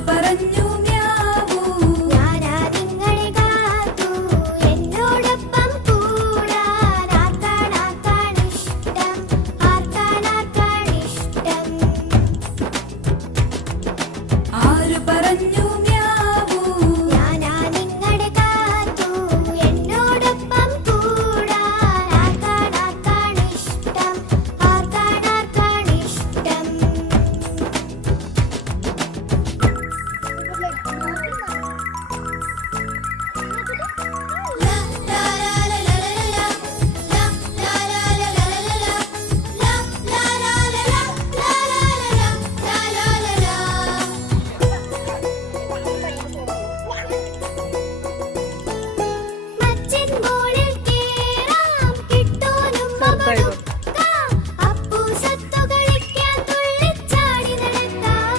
പറഞ്ഞു മ്യാവൂ ഞാനാ നിങ്ങളെ കാത്തു എന്നോടൊപ്പം കൂടാൻ ആർക്കാണിഷ്ടം ആർക്കാണിഷ്ടം ആര് പറഞ്ഞു